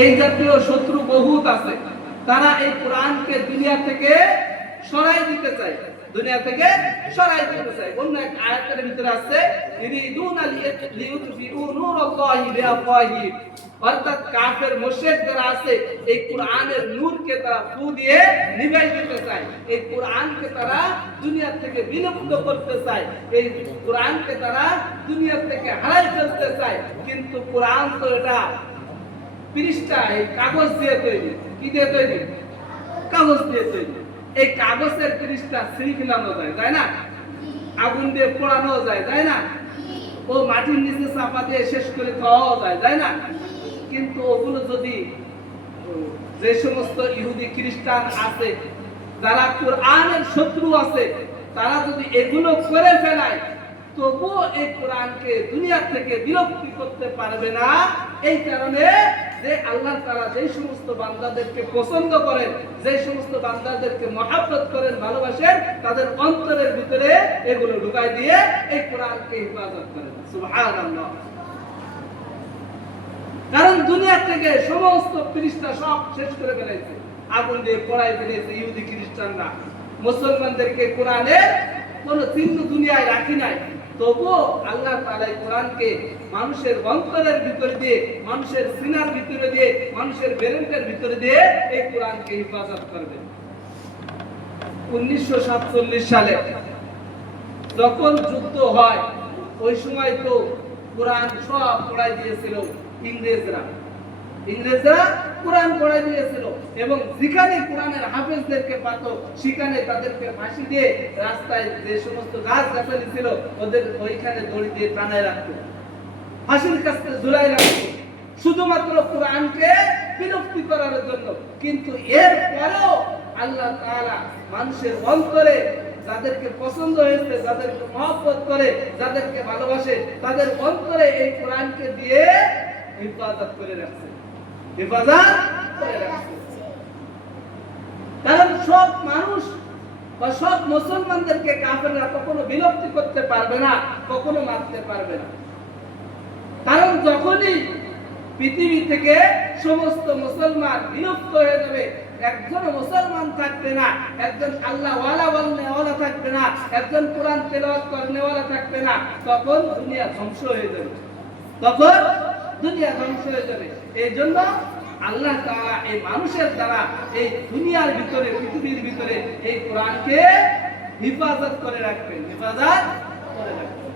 এই জাতীয় শত্রু বহুত আছে, তারা এই কোরআনকে দুনিয়া থেকে সরাই দিতে চায়, দুনিয়া থেকে সরাই দিতে চায়। অন্য এক আয়াতের ভিতরে আছে ইরিদুনা লিইউতফিউ নূরাল্লাহি বিআফওয়াহিহিম, অর্থাৎ কাফের মুশরিক যারা আছে এই কোরআনের নূরকে তারা ফু দিয়ে নিভাই দিতে চায়, এই কোরআনকে তারা দুনিয়া থেকে বিলুপ্ত করতে চায়, এই কোরআনকে তারা দুনিয়া থেকে হারাই ফেলতে চায়। কিন্তু কোরআন তো এটা পৃষ্ঠা এই কাগজ দিয়ে তৈরি। কি দিয়ে তৈরি? কাগজ দিয়ে তৈরি। এই কাগজের পৃষ্ঠা ছিঁড়ে ফেলানো যায়, তাই না? আগুন দিয়ে পোড়ানো যায়, তাই না? ও মাটির নিচে চাপা দিয়ে শেষ করে খাওয়াও যায়, তাই না? কিন্তু ওগুলো যদি যে সমস্ত ইহুদি খ্রিস্টান আছে যারা কোরআনের শত্রু আছে, তারা যদি এগুলো করে ফেলায়, তবুও এই কোরআনকে দুনিয়া থেকে বিলুপ্তি করতে পারবে না। এই কারণে যে আল্লাহ তাআলা যে সমস্ত বান্দাদেরকে পছন্দ করেন, যে সমস্ত বান্দাদেরকে মহব্বত করেন, ভালোবাসেন, তাদের অন্তরের ভিতরে এগুলো ঢুকাই দিয়ে এই কোরআনকে হেফাজত করেন। সুবহানাল্লাহ। কারণ দুনিয়া থেকে সমস্ত পৃষ্ঠা সব শেষ করে ফেলেছে, আগুন দিয়ে পোড়াই ফেলেছে ইহুদি খ্রিস্টানরা। মুসলমানদেরকে কোরআনের কোনো চিহ্ন দুনিয়ায় রাখি নাই, তবুও আল্লাহ তাআলা এই কোরআনকে মানুষের অন্তরের ভিতরে দিয়ে, মানুষের সিনার ভিতরে দিয়ে, মানুষের ব্রেনের ভিতরে দিয়ে এই কোরআনকে হেফাজত করবেন। 1947 সালে যখন যুদ্ধ হয়, ওই সময় তো কোরআন সব পড়াই দিয়েছিল ইংরেজরা। ইংরেজরা কোরআন পড়াই দিয়েছিল এবং যেখানে কোরআনের হাফেজদেরকে পেত সেখানে তাদেরকে ফাঁসি দিয়ে রাস্তায় যে সমস্ত গাছ গাছালি ছিল ওদের ওইখানে দড়ি দিয়ে টানায় রাখতো, ফাঁসির কাছে ঝুলাই রাখতো, শুধুমাত্র কোরআনকে বিলুপ্তি করার জন্য। কিন্তু এর পরেও আল্লাহ তাআলা মানুষের অন্তরে যাদেরকে পছন্দ হয়েছে, যাদেরকে মহব্বত করে, যাদেরকে ভালোবাসে, তাদের অন্তরে এই কোরআনকে দিয়ে হেফাজত করে রাখছে, হেফাজত করে রাখছে। কারণ সব মানুষ বা সব মুসলমানদেরকে কাফেররা কখনো বিলুপ্তি করতে পারবে না, কখনো মারতে পারবে না। কারণ যখনই পৃথিবী থেকে সমস্ত মুসলমান বিলুপ্ত হয়ে যাবে, একজন মুসলমান থাকবে না, একজন আল্লাহ ওয়ালা ওয়ালা থাকবে না, একজন কোরআন তেলাওয়াত করনেওয়ালা থাকবে না, তখন দুনিয়া ধ্বংস হয়ে যাবে, তখন দুনিয়া ধ্বংস হয়ে যাবে। এই জন্য আল্লাহ তাআলা এই মানুষের দ্বারা এই দুনিয়ার ভিতরে, পৃথিবীর ভিতরে এই কোরআনকে হেফাজত করে রাখবেন, হেফাজত করে রাখবেন।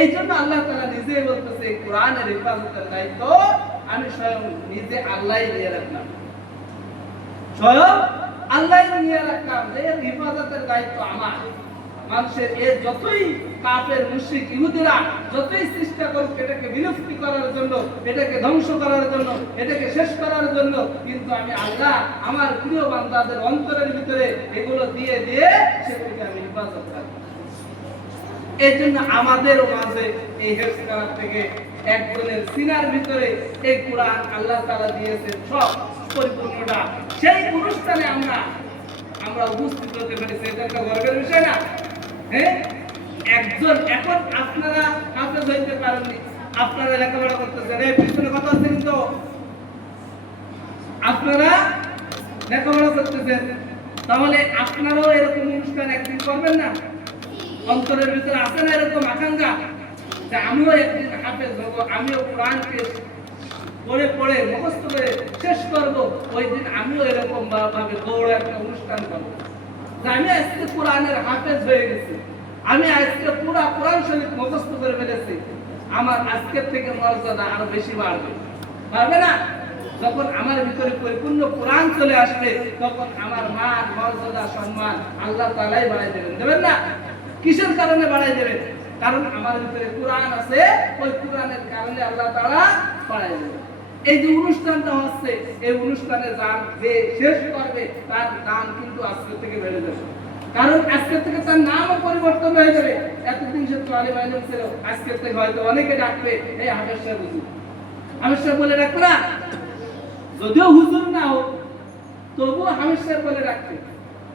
এই জন্য আল্লাহ তাআলা নিজেই বলতেছে এই কোরআনের হেফাজতের দায়িত্ব আমি স্বয়ং নিজে আল্লাহই নিয়ে রাখলাম, স্বয়ং আল্লাহই নিয়ে রাখলাম, যে এর হেফাজতের দায়িত্ব আমার। মানুষের এর যতই কাফের মুশরিক ইহুদিরা যতই চেষ্টা করুক এটাকে বিলুপ্তি করার জন্য, এটাকে ধ্বংস করার জন্য, এটাকে শেষ করার জন্য, কিন্তু আমি আল্লাহ আমার প্রিয় বান্দাদের অন্তরের ভিতরে এগুলো দিয়ে দিয়ে সেটাকে আমি হেফাজত করব। এই জন্য আমাদের মাঝে এই হেফজ করার থেকে একজনের সিনার ভিতরে এই কোরআন আল্লাহ তাআলা দিয়েছেন সব পরিপূর্ণটা। সেই অনুষ্ঠানে আমরা উপস্থিত হতে পেরেছি, এটা একটা গর্বের বিষয় না? হ্যাঁ, একজন এখন আপনারা হাফেজ হইতে পারেননি, আপনারা লেখাপড়া করতেছেন, এই পিছনে কথা আছে কিন্তু আপনারা লেখাপড়া করতেছেন, তাহলে আপনারাও এরকম অনুষ্ঠান একদিন করবেন না? অন্তরের ভিতরে আছে না এরকম আকাঙ্ক্ষা যে আমিও একদিন হাফেজ হবো, আমিও কোরআনকে পড়ে পড়ে মুখস্থ করে শেষ করবো, ওই দিন আমিও এরকম ভাবে বড় একটা অনুষ্ঠান করবো যে আমি আজকে কোরআনের হাফেজ হয়ে গেছি, আমি আজকে পুরো কোরআন শরীফ মুখস্থ করে ফেলেছি, আমার আজকের থেকে মর্যাদা আরো বেশি বাড়বে, পারবে না? যখন আমার ভিতরে পরিপূর্ণ কোরআন চলে আসবে তখন আমার মান মর্যাদা সম্মান আল্লাহ তাআলাই বাড়াই দেবেন, দেবেন না? কিসের কারণে বাড়াই দেবেন? কারণ আমার ভিতরে কোরআন আছে, ওই কোরআনের কারণে আল্লাহ তাআলা বাড়াই দেবেন। এই যে অনুষ্ঠানটা হচ্ছে, এই অনুষ্ঠানে যার যে শেষ করবে তার দাম কিন্তু আজকে থেকে বেড়ে যাবে, কারণ আজকে থেকে তার নামও পরিবর্তন হয়ে যাবে। এতদিন সে তো আলিম আলিম ছিল, আজকে থেকে হয়তো অনেকে ডাকবে এই হাফেজ সাহেব হুজুর, হাফেজ সাহেব বলে ডাকবে না, যদিও হুজুর না হোক তবুও হাফেজ সাহেব বলে ডাকবে।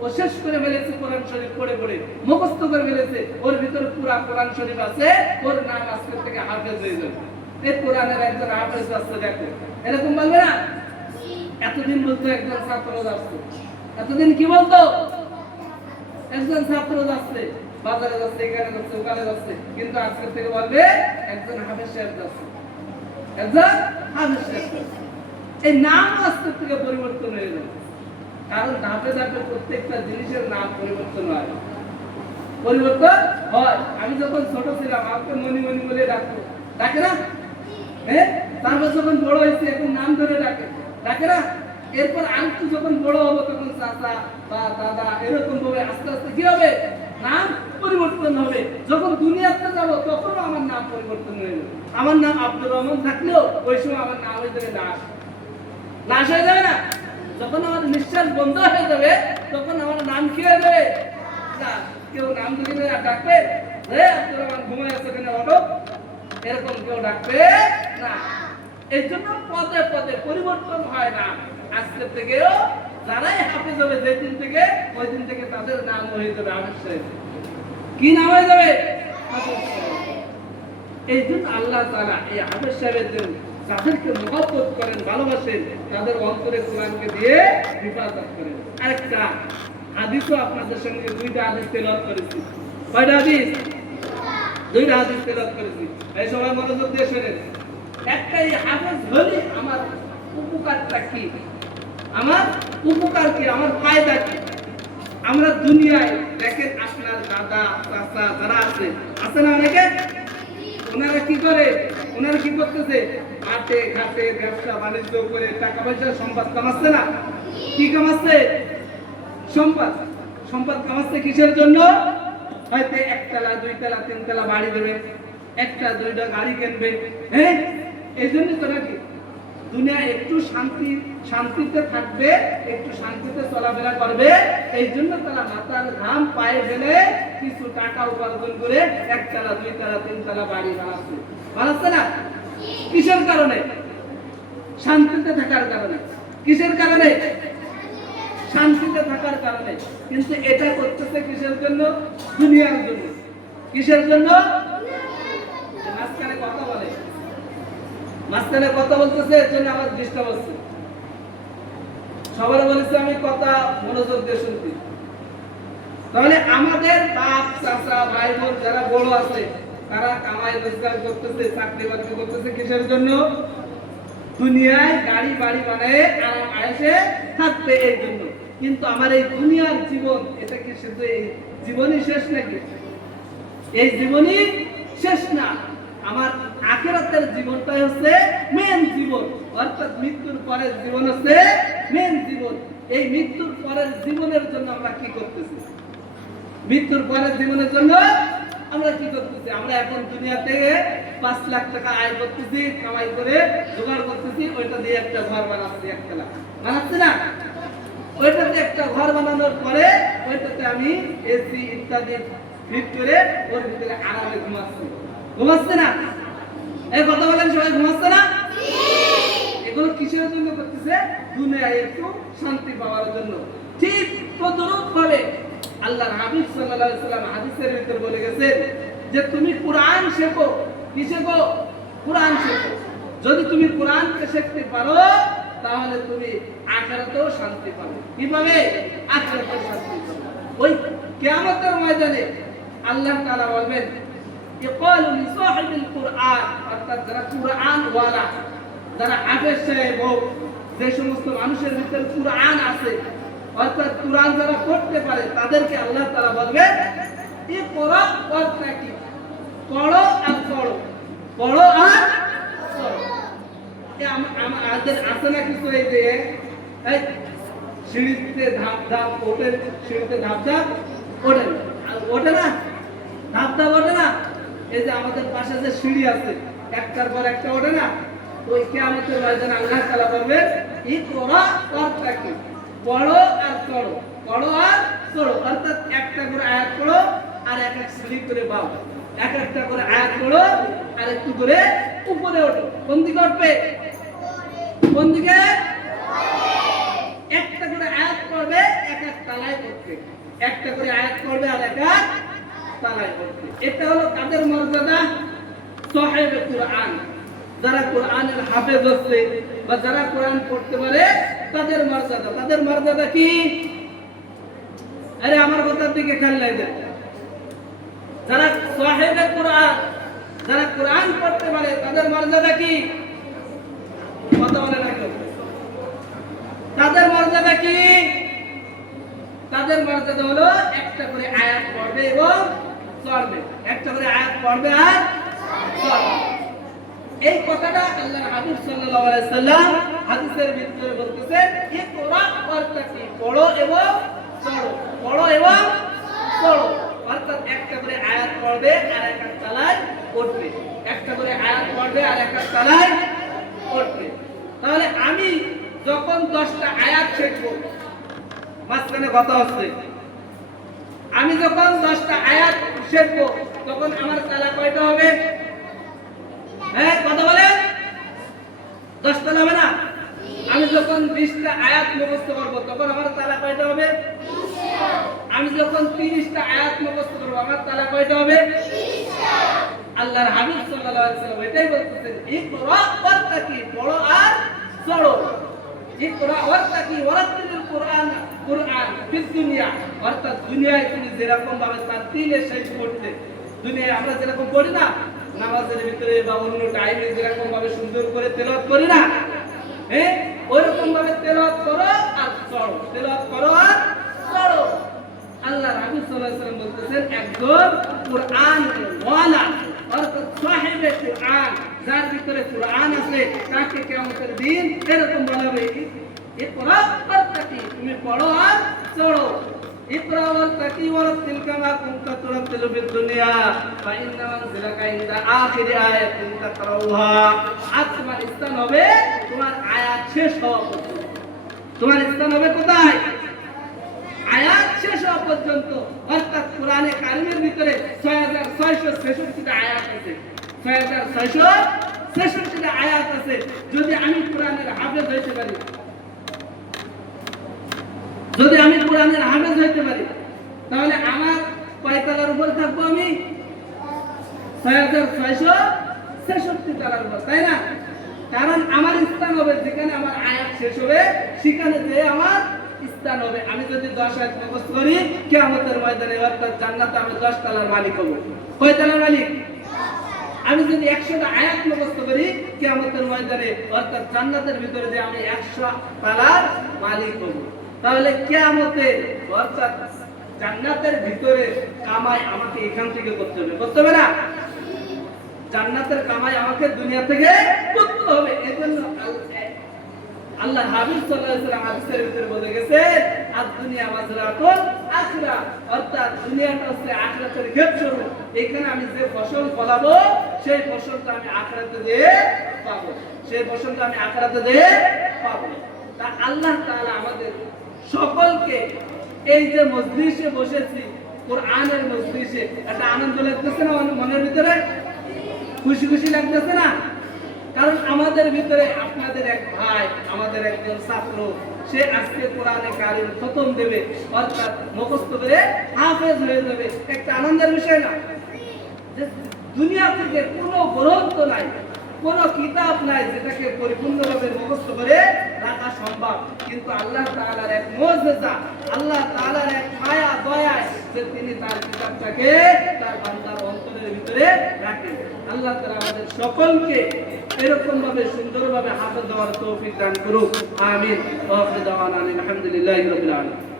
ও শেষ করে ফেলেছে কোরআন শরীফ পড়ে পড়ে, মুখস্থ করে ফেলেছে, ওর ভিতরে পুরা কোরআন শরীফ আছে, ওর নাম আজকে থেকে হাফেজ হয়ে যাবে। এই কোরআনের একজন হাফেজ আছে, দেখো, এরকম বলবে না? এতদিন বলতো একজন ছাত্র যাচ্ছে, এতদিন কি বলতো? একজন ছাত্র যাচ্ছে, বাজারে যাচ্ছে, এখানে যাচ্ছে, ওখানে যাচ্ছে, কিন্তু আজকে থেকে বলবে একজন হাফেজ সাহেব যাচ্ছে, একজন হাফেজ সাহেব যাচ্ছে। এই নাম আজকে থেকে পরিবর্তন হয়ে যাবে, কারণ ধাপে ধাপে প্রত্যেকটা জিনিসের নাম পরিবর্তন হয়, পরিবর্তন হয়। আমি যখন ছোট ছিলাম আমাকে মনি মনি বলে ডাকতো, ডাকে না? হ্যাঁ, তারপর যখন বড় হয়েছে এখন নাম ধরে ডাকে, ডাকে না? এরপর আরেকটু যখন বড় হবো তখন চাচা বা দাদা এরকম ভাবে আস্তে আস্তে কি হবে? নাম পরিবর্তন হবে। যখন দুনিয়াতে যাবো তখনও আমার নাম পরিবর্তন হয়ে যাবে। আমার নাম আব্দুর রহমান থাকলেও ওই সময় আমার নাম হয়ে যাবে লাশ, লাশ হয়ে যাবে না? যখন আমার নিঃশ্বাস বন্ধ হয়ে যাবে তখন আমার নাম কি হয়ে যাবে? লাশ। কেউ নাম ধরে ডাকবে, রে আব্দুর রহমান ঘুমায় আছে কেন ওঠো, এরকম কেউ ডাকবে না। এই জন্য পদে পদে পরিবর্তন হয় না। আজকে থেকেও যারাই হাফেজ হবে যেই দিন থেকে ওই দিন থেকে তাদের নাম হয়ে যাবে হাফেজ সাহেব। কি নাম হয়ে যাবে? হাফেজ সাহেব। এই জন্য আল্লাহ তাআলা এই হাফেজ সাহেবের জন্য যাদেরকে মহব্বত করেন, ভালোবাসেন, তাদের অন্তরে কোরআনকে দিয়ে হেফাজত করেন। আরেকটা হাদিসও আপনাদের সঙ্গে দুইটা হাদিস তেলাওয়াত করেছি। কয়টা হাদিস? দুইটা হাদিস তেলাওয়াত করেছি। এই সবাই মনোযোগ দিয়ে শুনেন। একটা এই হাফেজ হলে আমার উপকারটা কি, আমার উপকার কি, আমার ফায়দা কি? আমরা দুনিয়ায় দেখেন আপনার দাদা চাচা যারা আছে না অনেকে, ওনারা কি করে? ওনারা কি করতেছে? হাটে ঘাটে ব্যবসা বাণিজ্য করে টাকা পয়সা সম্পদ কামাচ্ছে না? কি কামাচ্ছে? সম্পদ। সম্পদ কামাচ্ছে কিসের জন্য? হয়তো একতলা দুইতলা তিনতলা বাড়ি দেবে, একটা দুইটা গাড়ি কিনবে। হ্যাঁ, এই জন্য তো নাকি দুনিয়া একটু শান্তিতে থাকবে, একটু শান্তিতে চলাফেরা করবে, এই জন্য তারা মাথার ঘাম পায়ে ফেলে কিছু টাকা উপার্জন করে একতলা দুইতলা তিনতলা বাড়ি বানাচ্ছে না? কিসের কারণে? শান্তিতে থাকার কারণে। কিসের কারণে? শান্তিতে থাকার কারণে। কিন্তু এটা করতেছে কিসের জন্য? দুনিয়ার জন্য। কিসের জন্য? মাঝখানে কথা বলে, মাঝখানে কথা বলতেছে, এর জন্য আমার ডিস্টার্ব হচ্ছে। সবার বলেছে আমি কথা মনোযোগ দিয়ে শুনতে। তাহলে আমাদের বাপ চাচা ভাই বোন যারা বড় আছে তারা কামাই রোজগার করতেছে, চাকরি বাকরি করতেছে কিসের জন্য? দুনিয়ায় গাড়ি বাড়ি বানায় আরাম আয়েশে থাকতে, এই জন্য। কিন্তু আমার এই দুনিয়ার জীবন, এটা কি শুধু এই জীবনই শেষ নাকি? এই জীবনই শেষ না, আমার আখিরাতের জীবনটাই হচ্ছে মেন জীবন। অর্থাৎ মৃত্যুর পরের জীবন হচ্ছে মেন জীবন। এই মৃত্যুর পরের জীবনের জন্য আমরা কি করতেছি? মৃত্যুর পরের জীবনের জন্য আমরা কি করতেছি? আমরা এখন দুনিয়া থেকে 5 লাখ টাকা আয় করতেছি, কামাই করে জোগাড় করতেছি, ওইটা দিয়ে একটা ঘর বানাচ্ছি, একতলা বানাচ্ছি না? ওইটাতে একটা ঘর বানানোর পরে ওইটাতে আমি এসি ইত্যাদি ফিট করে ওর ভিতরে আরামে ঘুমাচ্ছি, ঘুমাচ্ছে না? এই কথা বলেন, সবাই ঘুমাচ্ছে না? এগুলো কিসের জন্য করতেছে? দুনিয়ায় একটু শান্তি পাওয়ার জন্য। ঠিক তদ্রূপ ভাবে আল্লাহর হাবিব সাল্লাল্লাহু আলাইহি ওয়াসাল্লাম হাদিসের ভিতর বলে গেছেন যে তুমি কোরআন শেখো। কি শেখো? কোরআন শেখো। যদি তুমি কোরআনকে শিখতে পারো তাহলে তুমি আখিরাতেও শান্তি পাবে। কিভাবে? আখিরাতেও শান্তি পাবে। ওই কিয়ামতের ময়দানে আল্লাহ তাআলা বলবেন ইকালু লিসাহিবিল কুরআন, অর্থাৎ যারা কুরআন ওয়ালা, যারা হাফেজ সাহেব হোক, যে সমস্ত মানুষের ভিতরে কুরআন আছে, অর্থাৎ কুরআন যারা পড়তে পারে, তাদেরকে আল্লাহ তাআলা বলবে ইকরা ওয়ারতাকি, পড়ো আর পড়ো, পড়ো আর পড়ো। আমাদের আছে না কিছু এই যে সিঁড়িতে ধাপ ধাপ ওঠে, সিঁড়িতে ধাপ ধাপ ওঠে, ওঠে না? ধাপ ধাপ ওঠে না? এই যে আমাদের পাশে যে সিঁড়ি আছে, একটার পর একটা ওঠে না? ওই কিয়ামতের ময়দানে আল্লাহ তাআলা বলবেন ইকরা ওয়ারতাকি, পড়ো আর পড়ো, পড়ো আর পড়ো। অর্থাৎ একটা করে আয়াত পড়ো আর এক এক সিঁড়ি করে বাও, এক একটা করে আয়াত পড়ো আর একটু করে উপরে ওঠো। কোন দিকে উঠবে? কোন দিকে? একটা করে আয়াত পড়বে, এক এক তালায় পড়বে, একটা করে আয়াত পড়বে আর এক এক তালায় পড়বে। এটা হলো কাদের মর্যাদা? সাহিবে কুরআন, যারা কোরআনের হাফেজ হচ্ছে বা যারা কোরআন পড়তে পারে তাদের মর্যাদা কি? আরে আমার কথার দিকে খেয়াল রাখবেন। যারা সাহেবে কোরআন, যারা কোরআন পড়তে পারে তাদের মর্যাদা কি? কথা বলে না কেউ? তাদের মর্যাদা কি? তাদের মর্যাদা হলো একটা করে আয়াত পড়বে এবং চলবে, একটা করে আয়াত পড়বে আর চলবে। এই কথাটা আল্লাহর হাবিব সাল্লাল্লাহু আলাইহি সাল্লাম হাদিসের ভিতরে বলতেছেন, ইকরা অর্থাৎ পড়ো এবং চলো, পড়ো এবং চলো। অর্থাৎ একটা করে আয়াত পড়বে আর একটা তালায় পড়বে, একটা করে আয়াত পড়বে আর একটা তালায় পড়বে। তাহলে আমি যখন 10টা আয়াত শিখব, মাঝখানে কথা হচ্ছে, আমি যখন 10টা আয়াত শিখব তখন আমার তালা কয়টা হবে? হ্যাঁ কথা বলে, 10 তালা হবে না? আমি যখন 20টা আয়াত মুখস্থ করব তখন আমার তালা কয়টা হবে? আমি যখন 30টা আয়াত মুখস্থ করব আমার তালা কয়টা হবে? আল্লাহর হাবিব সাল্লাল্লাহু আলাইহি ওয়াসাল্লাম এটাই বলতেছেন, ইকরা ওয়াত্তাকি, পড়ো আর চলো। ইকরা ওয়াত্তাকি ওয়ারাত্তিলিল কুরআন ফিদ দুনিয়া, অর্থাৎ দুনিয়ায় তুমি যেরকম ভাবে তারতিলে শেষ করতে, দুনিয়ায় আমরা যেরকম পড়ি না নামাজের ভিতরে বা অন্য টাইমে যেরকম ভাবে সুন্দর করে তেলাওয়াত করি না, হ্যাঁ ওইরকম ভাবে তেলাওয়াত করো আর চলো, তেলাওয়াত করো আর চলো। আল্লাহর হাবিব সাল্লাল্লাহু আলাইহি ওয়াসাল্লাম বলতেছেন, একজন কুরআন ওয়ালা অর্থাৎ সাহেবে কুরআন, যার ভিতরে কুরআন আছে, তাকে কিয়ামতের দিন এরকম বলা হবে, ইকরা ওয়াত্তাকি, তুমি পড়ো আর চলো। ইকরা ওয়াত্তাকি ওয়ারাত্তিল কামা কুনতা তুরাত্তিলু ফিদ দুনিয়া ফা ইন্না মানজিলাকা ইনদা আখিরি আয়াতিন তাকরাউহা। আজ তোমার স্থান হবে তোমার আয়াত শেষ হওয়া পর্যন্ত। তোমার স্থান হবে কোথায়? আয়াত শেষ হওয়া পর্যন্ত। অর্থাৎ কোরআনে কারিমের ভিতরে 6666টা আয়াত আছে, 6666টা আয়াত আছে। যদি আমি কোরআনের হাফেজ হইতে পারি, যদি আমি কোরআনের হাফেজ হইতে পারি, তাহলে আমার কয় তালার উপর থাকবো? আমি 6666 তালার উপর, তাই না? কারণ আমার স্থান হবে যেখানে আমার আয়াত শেষ হবে, সেখানে যে আমার স্থান হবে। আমি যদি 10 আয়াত মুখস্থ করি, কিয়ামতের ময়দানে অর্থাৎ জান্নাতে আমি 10 তালার মালিক হব। কয় তালার মালিক? আমি যদি 100টা আয়াত মুখস্থ করি, কিয়ামতের ময়দানে অর্থাৎ জান্নাতের ভিতরে যে আমি 100 তালার মালিক হব। তাহলে কিয়ামতে অর্থাৎ জান্নাতের ভিতরে কামাই আমাকে এখান থেকে করতে হবে, করতে হবে না? জান্নাতের কামাই আমাকে দুনিয়া থেকে করতে হবে। এজন্য আল্লাহ হাবিব সাল্লাল্লাহু আলাইহি ওয়াসাল্লাম হাদিসের ভিতরে বলে গেছে, আদ দুনিয়া মাযরাতুল আখিরা, অর্থাৎ দুনিয়াটা হচ্ছে আখিরাতের ক্ষেত স্বরূপ। এখানে আমি যে ফসল ফলাবো সেই ফসলটা আমি আখিরাতে যেয়ে পাবো, সেই ফসলটা আমি আখিরাতে যেয়ে পাবো। তা আল্লাহ তাআলা আমাদের সকলকে এই যে মজলিসে বসেছি, কোরআনের মজলিসে, একটা আনন্দ লাগতেছে না মনের ভিতরে? খুশি খুশি লাগতেছে না? কারণ আমাদের ভিতরে আপনাদের এক ভাই, আমাদের একজন ছাত্র, সে আজকে কোরআনে কারিম খতম দেবে, অর্থাৎ মুখস্থ করে হাফেজ হয়ে যাবে। একটা আনন্দের বিষয় না? যে দুনিয়া থেকে কোনো গ্রন্থ নাই, কোনো কিতাব নাই যেটাকে পরিপূর্ণভাবে মুখস্থ করে রাখা সম্ভব, কিন্তু আল্লাহ তাআলার এক মুজিজা, আল্লাহ তাআলার এক মায়া দয়ায় যে তিনি তার কিতাবটাকে তার বান্দার অন্তরের ভিতরে রাখেন। আল্লাহ তাআলা আমাদের সকলকে এরকম ভাবে সুন্দরভাবে হাফেজ হওয়ার তৌফিক দান করুক। আমিন। ওয়া আখিরু দাওয়ানা আলহামদুলিল্লাহি রাব্বিল আলামিন।